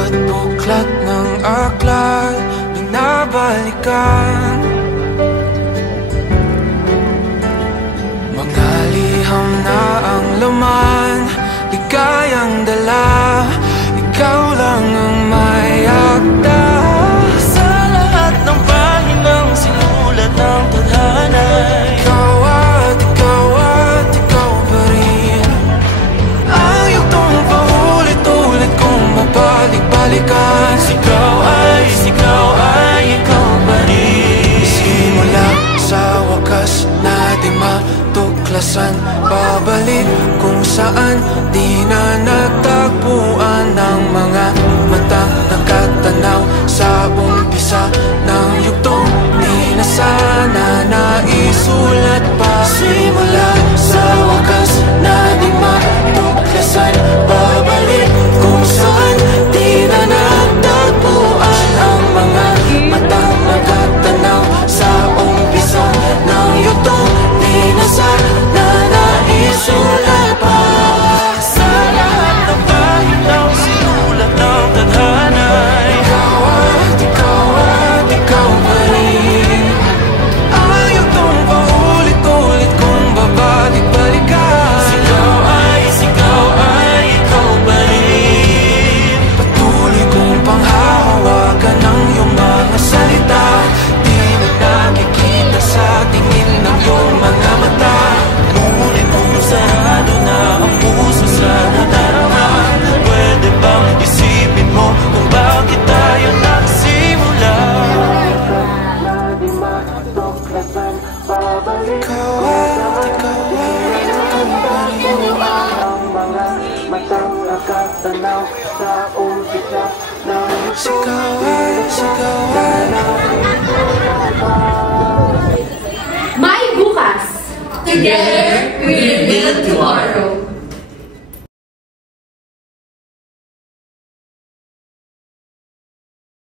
bawat buklat ng aklat binabalikan. Mga liham na ang laman, ligayang dala, ikaw lang ang may akda. Sa lahat ng pahinang sinulat ng tadhana, ikaw at ikaw pa rin. Ayaw tong paulit-ulit kong mabalik-balikan. Sigaw ay ikaw pa rin. Simula sa wakas na di matuklasan, babalik kung saan di na natagpuan ng mga matang nakatanaw sa umpisa ng yugtong di na sana naisulat pa. Simula sa wakas na di matuklasan, babalik kung saan di na natagpuan ang mga matang nakatanaw sa umpisa ng yugtong di na sana naisulat pa. Sa lahat ng pahilaw sinulat ng tadhana, ikaw pa rin. Ayaw tong paulit-ulit kung babalik-balikan. Sigaw ay ikaw pa rin. Patuloy kong panghahawakan ng iyong mga salita, di na nakikita sa tingin ng iyong mga mata. Ngunit kung sarado na ang puso sa nadarama, pwede bang isipin mo kung bakit tayo nagsimula? Ikaw at ikaw pa rin. Ang mga matang nakatanaw sa umpisa ng sigaw ay May bukas! Together!